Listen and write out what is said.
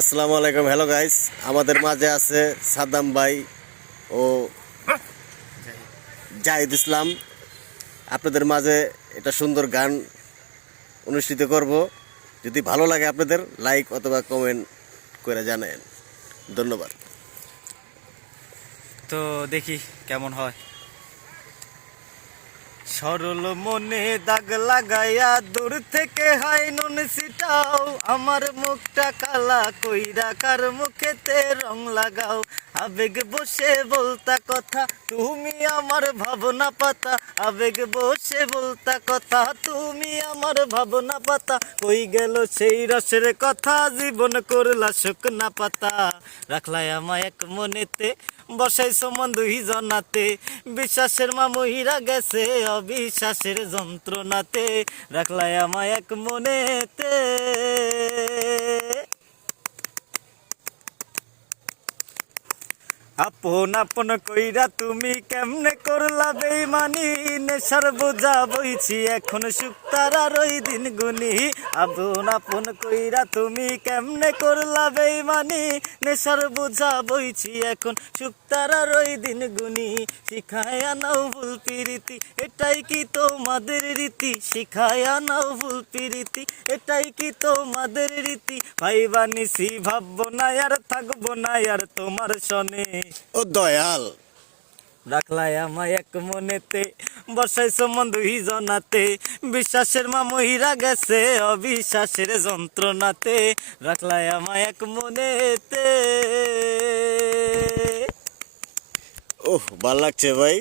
আসসালামু আলাইকুম। Hello guys, আমাদের মাঝে আছে সাদ্দাম ভাই ও জাহিদ ইসলাম। আপনাদের মাঝে এটা সুন্দর গান অনুষ্ঠিত করব। যদি ভালো লাগে আপনাদের লাইক অথবা কমেন্ট করে জানেন। ধন্যবাদ। তো দেখি কেমন হয়। সরল মনে দাগ লাগাইয়া দূর থেকে হয় নুন ছিটাও, আমার মুখটা কালা কইরা কার মুখেতে রং লাগাও। আবেগ বসে বলতা কথা তুমি আমার ভাবনা পাতা, আবেগ বসে বলতা কথা তুমি আমার ভাবনা পাতা। কই গেল সেই রসের কথা, জীবন করলা শুকনা পাতা। রাখলাই আমায় এক মনেতে, বসাইছো মন দুই জনাতে। বিশ্বাসের মা মহিরা গেছে অবিশ্বাসের যন্ত্রণাতে, রাখলাই আমায় এক মনেতে। আপন আপন কইরা তুমি কেমনে করলা বেইমানি, নেশার বোঝা বইছি এখন সুখ তারার ওই দিন গুনি। আপন আপন কইরা তুমি কেমনে করলা বেইমানি, নেশার বোঝা বইছি এখন সুখ তারার ওই দিন গুনি। শিখায়া নাও ভুল প্রীতি, এটাই কি তোমাদের রীতি? শিখায়া নাও ভুল প্রীতি, এটাই কি তোমাদের রীতি? ভাইবা নিছি ভাববো না আর থাকবো না আর তোমার সনে। ও দয়াল, রাখলাই আমায় এক মনেতে, বসাইছো মন দুই জনাতে। বিশ্বাসের মা মহিরা গেছে অবিশ্বাসের যন্ত্রণাতে, রাখলাই আমায় এক মনেতে। ওহ ভাল লাগছে ভাই।